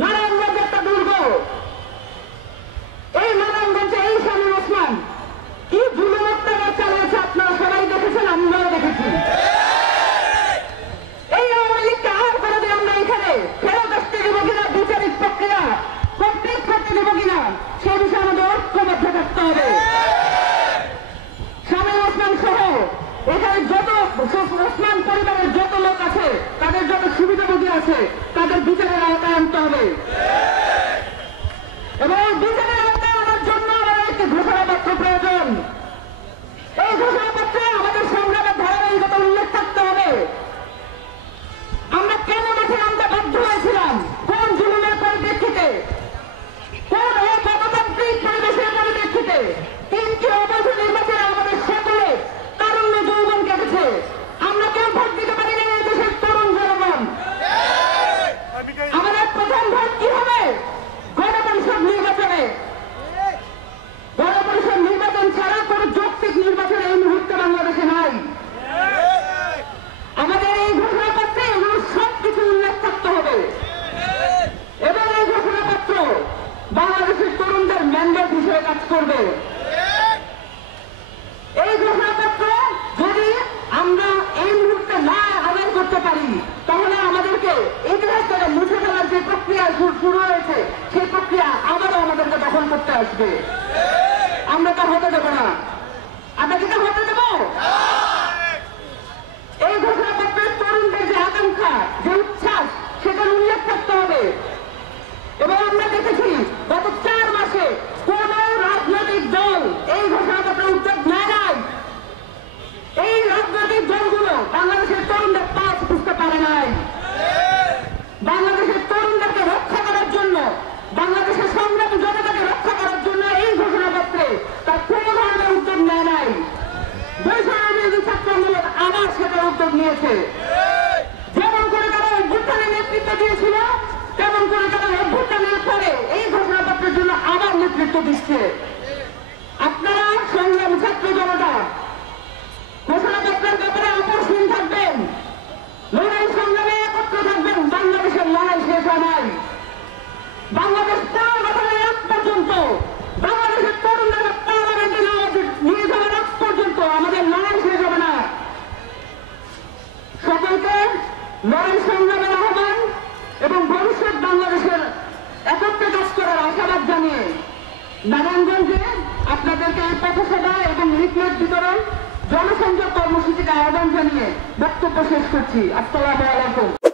নারায়ণগঞ্জ একটা দুর্গ। এই নারায়ণগঞ্জে এই শামীম ওসমান কি জুলুম অত্যাচার চালিয়েছে আপনারা সবাই দেখেছেন, আমরাও দেখেছি। এই আওয়ামী লীগকে আর কোনোদিন আমরা এখানে ফেরত আসতে দেবো কিনা, বিচারিক প্রক্রিয়া কমপ্লিট করতে দেবো কিনা, সে বিষয়ে আমাদের ঐক্যবদ্ধ থাকতে হবে। শামীম ওসমান সহ এখানে যত ওসমান পরিবারের যত লোক আছে, তাদের যত সুবিধাভোগী আছে, তাদের বিচারের আওতায় আনতে হবে। এবং বিচারের আওতায় আনার জন্য আমাদের একটি ঘোষণাপত্র প্রয়োজন। এই ঘোষণাপত্রে আমাদের সংগ্রামের ধারাবাহিকতা উল্লেখ থাকতে হবে। আমরা কেন মাঠে নামতে বাধ্য হয়েছিলাম, কোন জুলুমের পরিপ্রেক্ষিতে, কোন অগণতান্ত্রিক পরিবেশের পরিপ্রেক্ষিতে, তিনটি অবৈধ নির্বাচনে আমাদের সকলে তারুণ্য যৌবন কেটেছে। আমরা কেউ ভোট দিতে পারি না এই দেশের তরুণ জনগণ। আমাদের প্রথম ভোট কি হবে? গণপরিষদ নির্বাচনে। গণপরিষদ নির্বাচন ছাড়া কোন যৌক্তিক নির্বাচন এই মুহূর্তে বাংলাদেশে নাই। আমাদের এই ঘোষণাপত্রে এগুলো সবকিছু উল্লেখ থাকতে হবে এবং এই ঘোষণাপত্র বাংলাদেশের তরুণদের ম্যান্ডেট হিসেবে কাজ করবে। এই ঘোষণাপত্র যদি আমরা এই মুহূর্তে না আদায় করতে পারি, তাহলে আমাদেরকে ইতিহাস থেকে মুছে ফেলার যে প্রক্রিয়া শুরু হয়েছে, সেই প্রক্রিয়া আবারও আমাদেরকে দখল করতে আসবে। আমরা তা হতে দেব না। আমরা কি তা হতে দেব? এই ঘোষণাপত্রের তরুণদের যে আকাঙ্ক্ষা, যে উচ্ছ্বাস, সেটার উল্লেখ থাকতে হবে। এবং আমরা দেখেছি গত 4 মাসে কোন রাজনৈতিক দল এই ঘোষণাপত্রের উদ্যোগ নেয় নাই। এই রাজনৈতিক দলগুলো বাংলাদেশের তরুণদের পাশ বুঝতে পারে নাই। বাংলাদেশের তরুণদেরকে রক্ষা করার জন্য, বাংলাদেশের সংগ্রামী জনতাকে রক্ষা করার জন্য এই ঘোষণাপত্রে তার কোন ধরনের উদ্যোগ নেয় নাই। বৈষম্যবিরোধী ছাত্র আন্দোলন আবার সেটার উদ্যোগ নিয়েছে। যেমন করে তারা অভ্যুত্থানের নেতৃত্ব দিয়েছিল, তেমন করে তারা অভ্যুত্থানের পরে এই ঘোষণাপত্রের জন্য আবার নেতৃত্ব দিচ্ছে। আপনারা সংগ্রামী ছাত্র জনতা ঘোষণাপত্রের ব্যাপারে অপরহীন থাকবেন, লড়াই সংগ্রামে একত্র থাকবেন। বাংলাদেশের লড়াই শেষ হয় নাই। বাংলাদেশ পুনর্গঠনের আগ পর্যন্ত, বাংলাদেশের তরুণদের পার্লামেন্টে নিয়ে যাওয়ার আগ পর্যন্ত আমাদের লড়াই শেষ হবে না। সকলকে লড়াই সংগ্রামের আহ্বান এবং ভবিষ্যৎ বাংলাদেশের একত্রে কাজ করার আশাবাদ জানিয়ে নারায়ণগঞ্জে আপনাদেরকে এই পথসভা এবং লিফলেট বিতরণ জনসংযোগ কর্মসূচিকে আহ্বান জানিয়ে বক্তব্য শেষ করছি। আসসালামু আলাইকুম।